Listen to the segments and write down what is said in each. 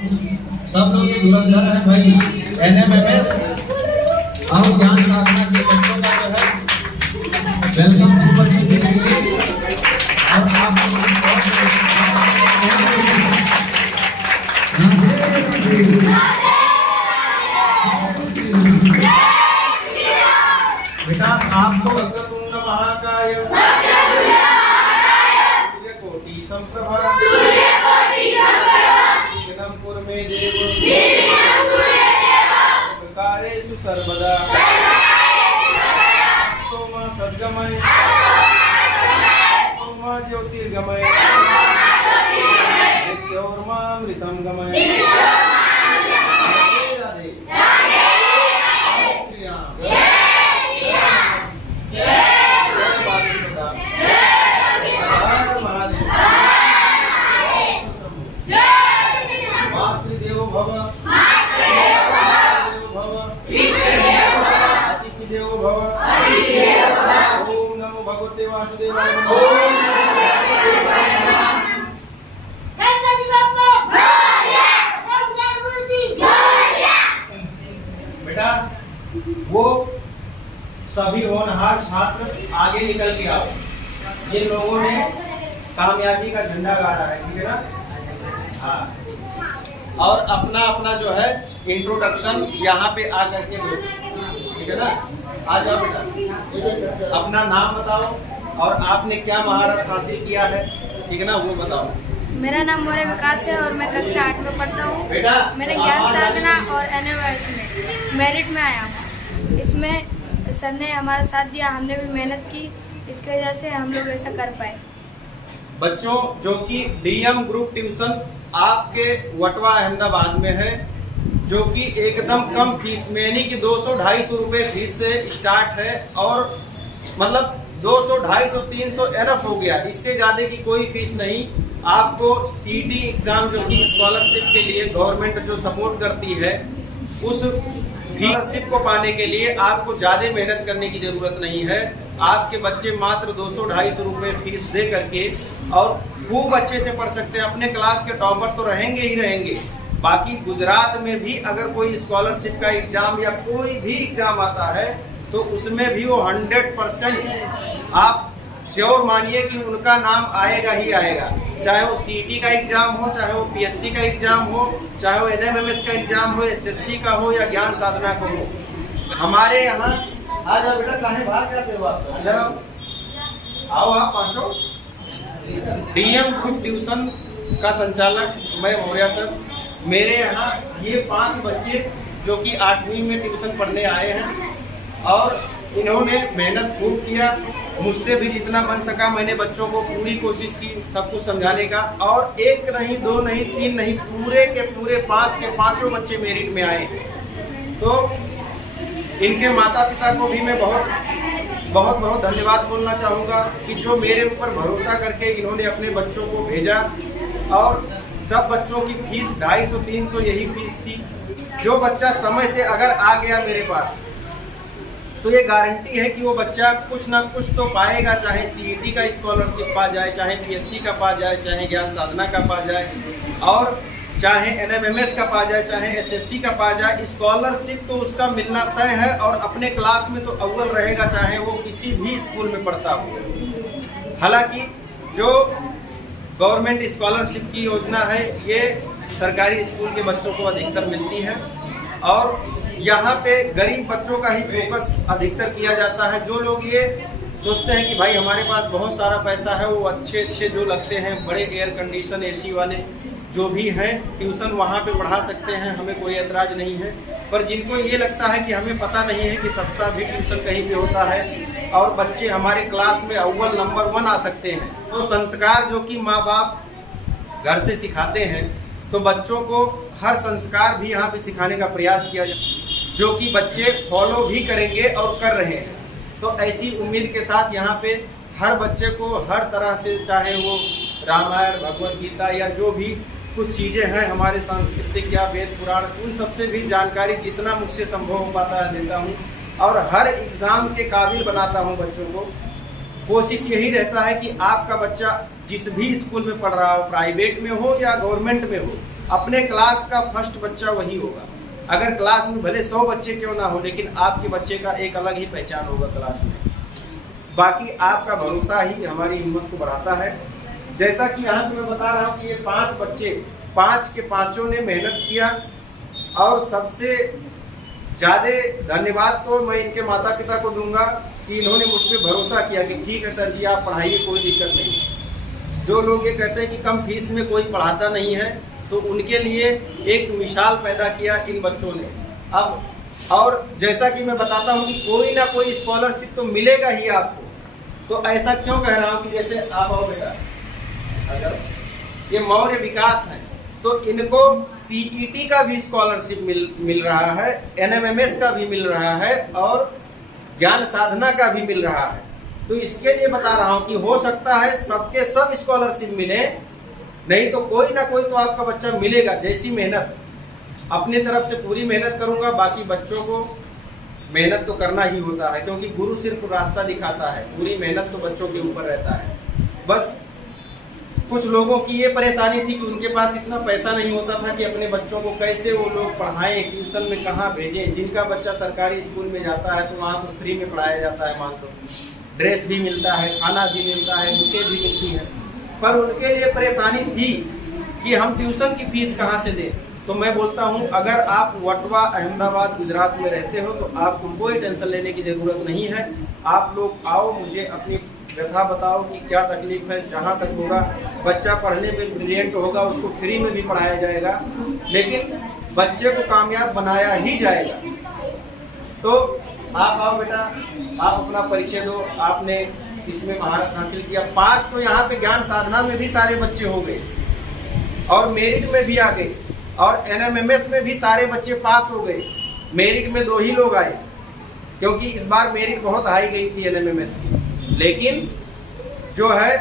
सब लोग ये धुरंधर है भाई। एनएमएमएस और ज्ञान साधना के बच्चों का जो है वेलकम खूब अच्छे से करिए। और आप बेटा आपको वक्रतुंड महाकाय सूर्यकोटि समप्रभा में देव प्रकारेषु सर्वदा सोमा सद्गमय सोमा ज्योतिर्गमय नित्योर्मामृतं गमय। राधे श्री राम मातृदेवो भव अतिथिदेवो भव। ओम नमो भगवते वासुदेवाय। बेटा वो सभी होनहार छात्र आगे निकल के आओ। जिन लोगों ने कामयाबी का झंडा गाड़ा है, ठीक है ना? हाँ, और अपना अपना जो है इंट्रोडक्शन यहाँ पे आ करके दो, ठीक है ना? आ जाओ बेटा, अपना नाम बताओ और आपने क्या महारत हासिल किया है, ठीक है ना? वो बताओ। मेरा नाम मौर्य विकास है और मैं कक्षा 8 में पढ़ता हूँ। मैंने ज्ञान साधना और एनएमएमएस में मेरिट में आया हूँ। इसमें सर ने हमारा साथ दिया, हमने भी मेहनत की, इसकी वजह से हम लोग ऐसा कर पाए। बच्चों जो कि डीएम ग्रुप ट्यूशन आपके वटवा अहमदाबाद में है, जो कि एकदम कम फीस में, यानी कि 200-250 रुपये फीस से स्टार्ट है। और मतलब 200, 250, 300 एनफ हो गया, इससे ज़्यादा की कोई फीस नहीं। आपको सीटी एग्ज़ाम जो कि स्कॉलरशिप के लिए गवर्नमेंट जो सपोर्ट करती है, उस स्कॉलरशिप को पाने के लिए आपको ज़्यादा मेहनत करने की ज़रूरत नहीं है। आपके बच्चे मात्र 200-250 रुपये फीस दे करके और खूब अच्छे से पढ़ सकते हैं। अपने क्लास के टॉपर तो रहेंगे ही रहेंगे। बाकी गुजरात में भी अगर कोई स्कॉलरशिप का एग्ज़ाम या कोई भी एग्ज़ाम आता है तो उसमें भी वो 100% आप श्योर मानिए कि उनका नाम आएगा ही आएगा। चाहे वो सीटी का एग्ज़ाम हो, चाहे वो पीएससी का एग्ज़ाम हो, चाहे वो एनएमएमएस का एग्ज़ाम हो, एसएससी का हो या ज्ञान साधना का हो। हमारे यहाँ आ जाओ बेटा, काहे बाहर जाते हो आप? इधर आओ आप पांचों। डीएम ग्रुप ट्यूशन का संचालक मैं मौर्या सर। मेरे यहाँ ये 5 बच्चे जो कि 8वीं में ट्यूशन पढ़ने आए हैं और इन्होंने मेहनत खूब किया। मुझसे भी जितना बन सका मैंने बच्चों को पूरी कोशिश की सब कुछ समझाने का। और 1 नहीं, 2 नहीं, 3 नहीं, पूरे के पूरे 5 के 5 बच्चे मेरिट में आए। तो इनके माता पिता को भी मैं बहुत धन्यवाद बोलना चाहूँगा कि जो मेरे ऊपर भरोसा करके इन्होंने अपने बच्चों को भेजा। और सब बच्चों की फीस 250-300 यही फीस थी। जो बच्चा समय से अगर आ गया मेरे पास तो ये गारंटी है कि वो बच्चा कुछ ना कुछ तो पाएगा, चाहे सीईटी का स्कॉलरशिप पा जाए, चाहे पीएससी का पा जाए, चाहे ज्ञान साधना का पा जाए, और चाहे एनएमएमएस का पा जाए, चाहे एसएससी का पा जाए। स्कॉलरशिप तो उसका मिलना तय है और अपने क्लास में तो अव्वल रहेगा, चाहे वो किसी भी स्कूल में पढ़ता हो। हालांकि जो गवर्नमेंट स्कॉलरशिप की योजना है ये सरकारी स्कूल के बच्चों को अधिकतर मिलती है और यहाँ पे गरीब बच्चों का ही फोकस अधिकतर किया जाता है। जो लोग ये सोचते हैं कि भाई हमारे पास बहुत सारा पैसा है, वो अच्छे जो लगते हैं बड़े एयर कंडीशन एसी वाले जो भी हैं ट्यूशन वहाँ पे पढ़ा सकते हैं, हमें कोई एतराज़ नहीं है। पर जिनको ये लगता है कि हमें पता नहीं है कि सस्ता भी ट्यूशन कहीं पे होता है और बच्चे हमारे क्लास में अव्वल नंबर 1 आ सकते हैं, तो संस्कार जो कि माँ बाप घर से सिखाते हैं, तो बच्चों को हर संस्कार भी यहाँ पे सिखाने का प्रयास किया जाए जो कि बच्चे फॉलो भी करेंगे और कर रहे हैं। तो ऐसी उम्मीद के साथ यहाँ पे हर बच्चे को हर तरह से, चाहे वो रामायण, भगवत गीता या जो भी कुछ चीज़ें हैं हमारे सांस्कृतिक या वेद पुराण, उन सबसे भी जानकारी जितना मुझसे संभव हो पाता है देता हूँ और हर एग्ज़ाम के काबिल बनाता हूँ बच्चों को। कोशिश यही रहता है कि आपका बच्चा जिस भी स्कूल में पढ़ रहा हो, प्राइवेट में हो या गवर्नमेंट में हो, अपने क्लास का फर्स्ट बच्चा वही होगा। अगर क्लास में भले 100 बच्चे क्यों ना हो, लेकिन आपके बच्चे का एक अलग ही पहचान होगा क्लास में। बाकी आपका भरोसा ही हमारी हिम्मत को बढ़ाता है। जैसा कि यहाँ पे मैं बता रहा हूँ कि ये 5 बच्चे, 5 के 5 ने मेहनत किया, और सबसे ज़्यादा धन्यवाद तो मैं इनके माता पिता को दूंगा कि इन्होंने मुझ पर भरोसा किया कि ठीक है सर जी आप पढ़ाइए, कोई दिक्कत नहीं। जो लोग ये कहते हैं कि कम फीस में कोई पढ़ाता नहीं है, तो उनके लिए एक मिसाल पैदा किया इन बच्चों ने। अब और जैसा कि मैं बताता हूँ कि कोई ना कोई स्कॉलरशिप तो मिलेगा ही आपको, तो ऐसा क्यों कह रहा हूँ कि जैसे आप आओ बेटा, अगर ये मौर्य विकास है तो इनको CET का भी स्कॉलरशिप मिल रहा है, NMMS का भी मिल रहा है, और ज्ञान साधना का भी मिल रहा है। तो इसके लिए बता रहा हूँ कि हो सकता है सबके सब स्कॉलरशिप मिले, नहीं तो कोई ना कोई तो आपका बच्चा मिलेगा। जैसी मेहनत अपनी तरफ से पूरी मेहनत करूंगा, बाकी बच्चों को मेहनत तो करना ही होता है, क्योंकि गुरु सिर्फ रास्ता दिखाता है, पूरी मेहनत तो बच्चों के ऊपर रहता है। बस कुछ लोगों की ये परेशानी थी कि उनके पास इतना पैसा नहीं होता था कि अपने बच्चों को कैसे वो लोग पढ़ाएं, ट्यूशन में कहाँ भेजें। जिनका बच्चा सरकारी स्कूल में जाता है तो वहाँ तो फ्री में पढ़ाया जाता है, मान लो ड्रेस भी मिलता है, खाना भी मिलता है, बुकें भी मिलती है, पर उनके लिए परेशानी थी कि हम ट्यूशन की फीस कहाँ से दें। तो मैं बोलता हूँ अगर आप वटवा अहमदाबाद गुजरात में रहते हो तो आपको कोई टेंशन लेने की ज़रूरत नहीं है। आप लोग आओ, मुझे अपनी व्यथा बताओ कि क्या तकलीफ है। जहाँ तक होगा बच्चा पढ़ने में ब्रिलियंट होगा, उसको फ्री में भी पढ़ाया जाएगा, लेकिन बच्चे को कामयाब बनाया ही जाएगा। तो आप आओ बेटा, आप अपना परिचय दो, आपने इसमें महारत हासिल किया। 5 तो यहाँ पे ज्ञान साधना में भी सारे बच्चे हो गए, और मेरिट में भी आ गए, और NMMS में भी सारे बच्चे पास हो गए। मेरिट में 2 ही लोग आए, क्योंकि इस बार मेरिट बहुत हाई गई थी NMMS की। लेकिन जो है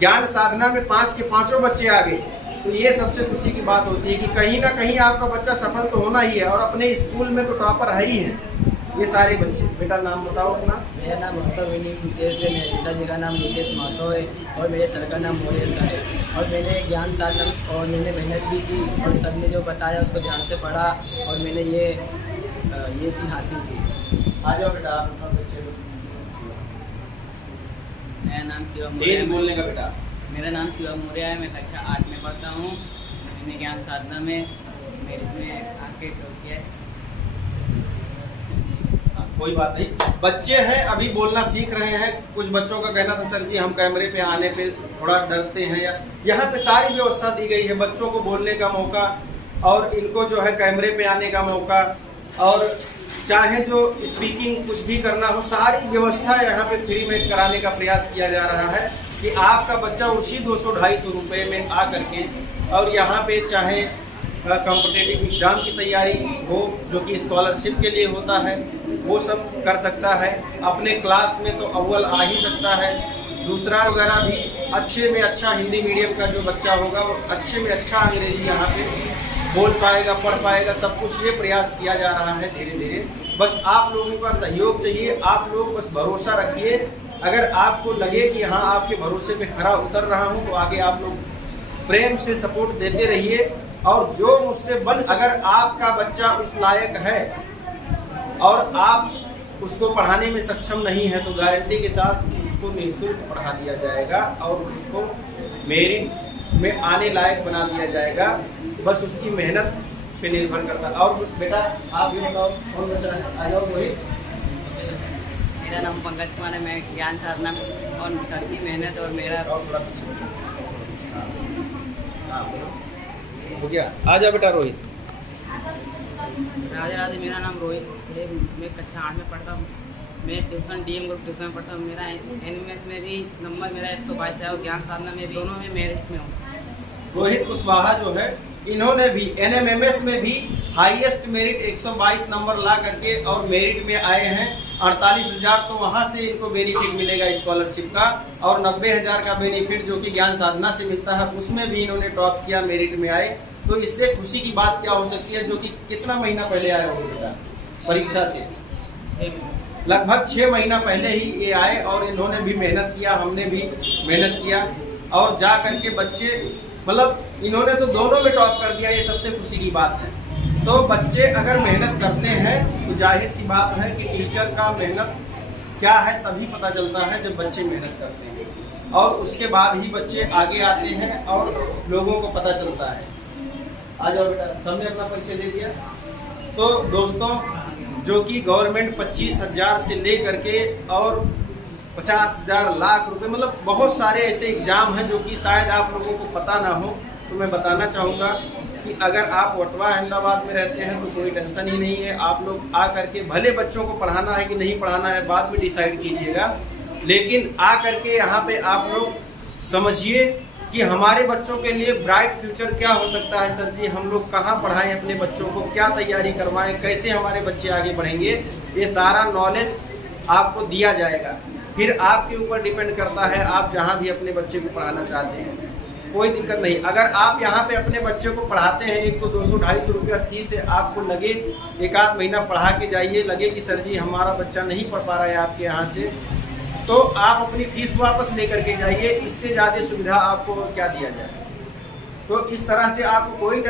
ज्ञान साधना में 5 के 5 बच्चे आ गए। तो ये सबसे खुशी की बात होती है कि कहीं ना कहीं आपका बच्चा सफल तो होना ही है, और अपने स्कूल में तो टॉपर है ही है ये सारे बच्चे। बेटा नाम बताओ अपना। मेरा नाम महतो विनीत मुकेश है, मेरे पिताजी का नाम निकेश महतो है, और मेरे सर का नाम मौर्य सर है। और मैंने ज्ञान साधना और मैंने मेहनत भी की, और सर ने जो बताया उसको ध्यान से पढ़ा, और मैंने ये चीज़ हासिल की। आ जाओ बेटा, आप अपना परिचय दो। मेरा नाम शिवा तेज मौर्य बोलने का बेटा। मेरा नाम शिवा मौर्य है, मैं कक्षा 8 में पढ़ता हूँ। मैंने ज्ञान साधना में मेरिट में आके टॉप किया है। कोई बात नहीं, बच्चे हैं अभी बोलना सीख रहे हैं। कुछ बच्चों का कहना था सर जी हम कैमरे पे आने पे थोड़ा डरते हैं, या यहाँ पे सारी व्यवस्था दी गई है, बच्चों को बोलने का मौका, और इनको जो है कैमरे पे आने का मौका, और चाहे जो स्पीकिंग कुछ भी करना हो, सारी व्यवस्था यहाँ पे फ्री में कराने का प्रयास किया जा रहा है कि आपका बच्चा उसी 200-250 रुपये में आ करके, और यहाँ पे चाहे कॉम्पिटिटिव एग्ज़ाम की तैयारी हो जो कि स्कॉलरशिप के लिए होता है, वो सब कर सकता है। अपने क्लास में तो अव्वल आ ही सकता है। दूसरा वगैरह भी अच्छे में अच्छा हिंदी मीडियम का जो बच्चा होगा वो अच्छे में अच्छा अंग्रेजी यहाँ पे बोल पाएगा, पढ़ पाएगा, सब कुछ ये प्रयास किया जा रहा है धीरे धीरे। बस आप लोगों का सहयोग चाहिए, आप लोग बस भरोसा रखिए। अगर आपको लगे कि हाँ आपके भरोसे पे खरा उतर रहा हूँ, तो आगे आप लोग प्रेम से सपोर्ट देते रहिए, और जो मुझसे अगर आपका बच्चा उस लायक है और आप उसको पढ़ाने में सक्षम नहीं है, तो गारंटी के साथ उसको निःशुल्क पढ़ा दिया जाएगा और उसको मेरिट में आने लायक बना दिया जाएगा। बस उसकी मेहनत पे निर्भर करता है। और बेटा आप भी बताओ, कौन बच्चा है? आ जाओ रोहित। मेरा नाम पंकज कुमार है, मैं ज्ञान साधना और सर की मेहनत और मेरा और थोड़ा पीछे। हाँ हो गया, आ जा बेटा रोहित। राधे राधे, मेरा नाम रोहित है, मैं कक्षा 8 में पढ़ता हूँ। मैं ट्यूशन DM ग्रुप ट्यूशन में पढ़ता हूँ। मेरा NMMS में भी नंबर मेरा 122 है, और ज्ञान साधना में भी, दोनों में मेरिट में हूँ। रोहित कुशवाहा जो है, इन्होंने भी NMMS में भी हाईएस्ट मेरिट 122 नंबर ला करके और मेरिट में आए हैं। 48,000 तो वहाँ से इनको बेनिफिट मिलेगा स्कॉलरशिप का, और 90,000 का बेनिफिट जो कि ज्ञान साधना से मिलता है, उसमें भी इन्होंने टॉप किया, मेरिट में आए। तो इससे खुशी की बात क्या हो सकती है, जो कि कितना महीना पहले आए होंगे परीक्षा से? लगभग 6 महीना पहले ही ये आए, और इन्होंने भी मेहनत किया, हमने भी मेहनत किया, और जा करके बच्चे मतलब इन्होंने तो दोनों में टॉप कर दिया, ये सबसे खुशी की बात है। तो बच्चे अगर मेहनत करते हैं तो जाहिर सी बात है कि टीचर का मेहनत क्या है तभी पता चलता है जब बच्चे मेहनत करते हैं, और उसके बाद ही बच्चे आगे आते हैं और लोगों को पता चलता है। आ जाओ बेटा, सबने अपना परिचय दे दिया। तो दोस्तों, जो कि गवर्नमेंट 25,000 से ले करके और 50,000 लाख रुपए, मतलब बहुत सारे ऐसे एग्ज़ाम हैं जो कि शायद आप लोगों को पता ना हो, तो मैं बताना चाहूँगा कि अगर आप वटवा अहमदाबाद में रहते हैं तो कोई टेंशन ही नहीं है। आप लोग आ करके, भले बच्चों को पढ़ाना है कि नहीं पढ़ाना है बाद में डिसाइड कीजिएगा, लेकिन आ करके यहाँ पे आप लोग समझिए कि हमारे बच्चों के लिए ब्राइट फ्यूचर क्या हो सकता है। सर जी, हम लोग कहाँ पढ़ाएं अपने बच्चों को, क्या तैयारी करवाएं, कैसे हमारे बच्चे आगे बढ़ेंगे, ये सारा नॉलेज आपको दिया जाएगा। फिर आपके ऊपर डिपेंड करता है आप जहाँ भी अपने बच्चे को पढ़ाना चाहते हैं, कोई दिक्कत नहीं। अगर आप यहाँ पे अपने बच्चे को पढ़ाते हैं, एक तो 200-250 रुपया फीस है, आपको लगे एक आध महीना पढ़ा के जाइए, लगे कि सर जी हमारा बच्चा नहीं पढ़ पा रहा है आपके यहाँ से, तो आप अपनी फीस वापस लेकर के जाइए। इससे ज़्यादा सुविधा आपको क्या दिया जाए। तो इस तरह से आपको कोई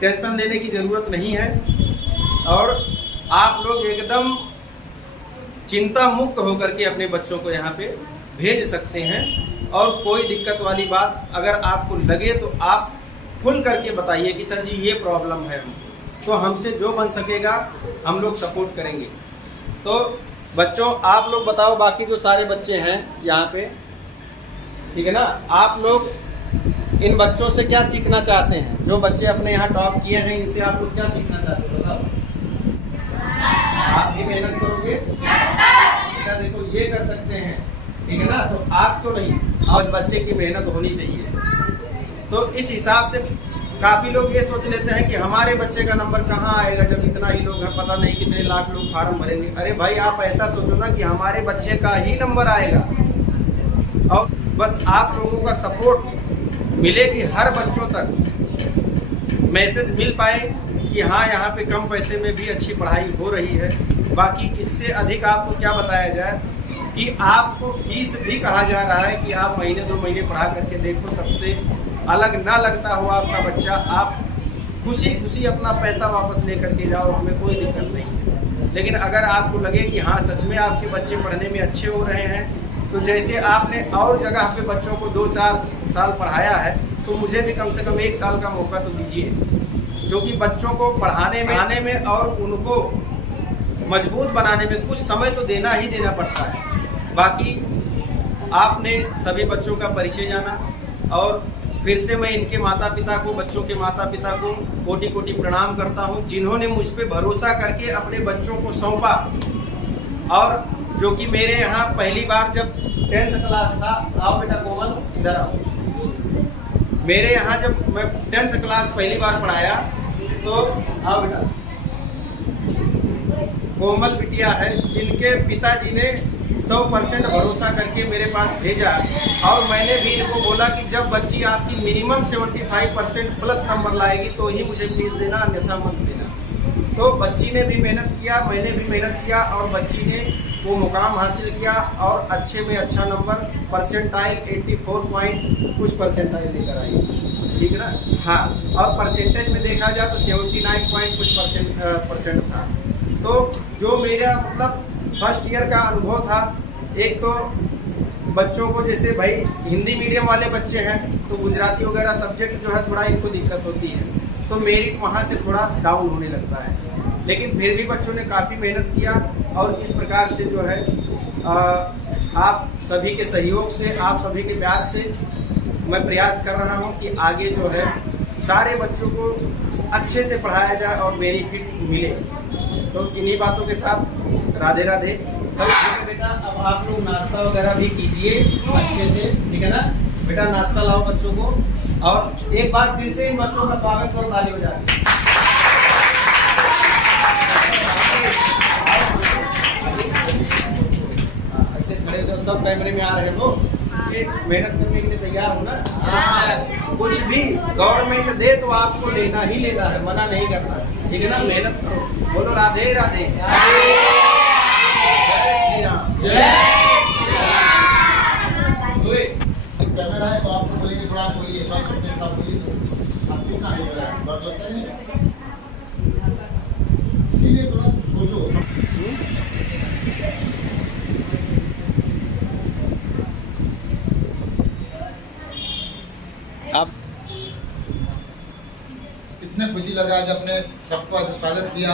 टेंशन लेने की ज़रूरत नहीं है, और आप लोग एकदम चिंता मुक्त होकर के अपने बच्चों को यहाँ पे भेज सकते हैं। और कोई दिक्कत वाली बात अगर आपको लगे तो आप खुल करके बताइए कि सर जी ये प्रॉब्लम है, तो हमसे जो बन सकेगा हम लोग सपोर्ट करेंगे। तो बच्चों, आप लोग बताओ, बाकी जो सारे बच्चे हैं यहाँ पे, ठीक है ना, आप लोग इन बच्चों से क्या सीखना चाहते हैं? जो बच्चे अपने यहाँ टॉप किए हैं, इनसे आप लोग क्या सीखना चाहते हैं बताओ? आप भी मेहनत करोगे? अच्छा देखो, ये कर सकते हैं, ठीक है ना, तो आप क्यों नहीं, बस बच्चे की मेहनत होनी चाहिए। तो इस हिसाब से काफ़ी लोग ये सोच लेते हैं कि हमारे बच्चे का नंबर कहाँ आएगा जब इतना ही लोग हैं, पता नहीं कितने लाख लोग फार्म भरेंगे। अरे भाई, आप ऐसा सोचो ना कि हमारे बच्चे का ही नंबर आएगा, और बस आप लोगों का सपोर्ट मिले कि हर बच्चों तक मैसेज मिल पाए कि हाँ, यहाँ पे कम पैसे में भी अच्छी पढ़ाई हो रही है। बाकी इससे अधिक आपको क्या बताया जाए कि आपको फीस भी कहा जा रहा है कि आप महीने 2 महीने पढ़ा करके देखो, सबसे अलग ना लगता हो आपका बच्चा, आप खुशी खुशी अपना पैसा वापस ले करके जाओ, हमें कोई दिक्कत नहीं है। लेकिन अगर आपको लगे कि हाँ सच में आपके बच्चे पढ़ने में अच्छे हो रहे हैं, तो जैसे आपने और जगह पे बच्चों को 2-4 साल पढ़ाया है, तो मुझे भी कम से कम 1 साल का मौका तो दीजिए, क्योंकि बच्चों को पढ़ाने में और उनको मजबूत बनाने में कुछ समय तो देना ही देना पड़ता है। बाकी आपने सभी बच्चों का परिचय जाना, और फिर से मैं इनके माता पिता को, बच्चों के माता पिता को कोटि कोटि प्रणाम करता हूँ, जिन्होंने मुझ पे भरोसा करके अपने बच्चों को सौंपा। और जो कि मेरे यहाँ पहली बार जब 10th क्लास था, आओ बेटा कोमल इधर आओ, मेरे यहाँ जब मैं 10th क्लास पहली बार पढ़ाया, तो आओ बेटा, कोमल बिटिया है जिनके पिताजी ने 100% भरोसा करके मेरे पास भेजा, और मैंने भी इनको बोला कि जब बच्ची आपकी मिनिमम 75% प्लस नंबर लाएगी तो ही मुझे फीस देना, अन्यथा मत देना। तो बच्ची ने भी मेहनत किया, मैंने भी मेहनत किया, और बच्ची ने वो मुकाम हासिल किया, और अच्छे में अच्छा नंबर, परसेंटाइल 84 पॉइंट कुछ परसेंटाइल लेकर आई, ठीक है ना। हाँ, और परसेंटेज में देखा जाए तो 79 पॉइंट कुछ परसेंट था। तो जो मेरा मतलब फर्स्ट ईयर का अनुभव था, एक तो बच्चों को, जैसे भाई हिंदी मीडियम वाले बच्चे हैं तो गुजराती वगैरह सब्जेक्ट जो है थोड़ा इनको दिक्कत होती है, तो मेरिट वहाँ से थोड़ा डाउन होने लगता है। लेकिन फिर भी बच्चों ने काफ़ी मेहनत किया, और इस प्रकार से जो है आप सभी के सहयोग से, आप सभी के प्यार से मैं प्रयास कर रहा हूँ कि आगे जो है सारे बच्चों को अच्छे से पढ़ाया जाए और बेनिफिट मिले। तो इन्हीं बातों के साथ राधे राधे। चलो ठीक है बेटा, अब आप लोग नाश्ता वगैरह भी कीजिए अच्छे से, ठीक है ना बेटा, नाश्ता लाओ बच्चों को, और एक बार फिर से इन बच्चों का स्वागत करो, ताली हो जाती है। ऐसे खड़े जो सब कैमरे में आ रहे हो, ये मेहनत करने के लिए तैयार हो ना। कुछ भी गवर्नमेंट दे तो आपको लेना ही लेना है, मना नहीं करना, ठीक है ना। मेहनत करो, बोलो राधे राधे, जय श्री राम, कैमरा है तो आपको बोलेंगे, थोड़ा बोलिए, थोड़ा बोलिए। आप कितने खुशी लगा आज अपने सबका स्वागत किया।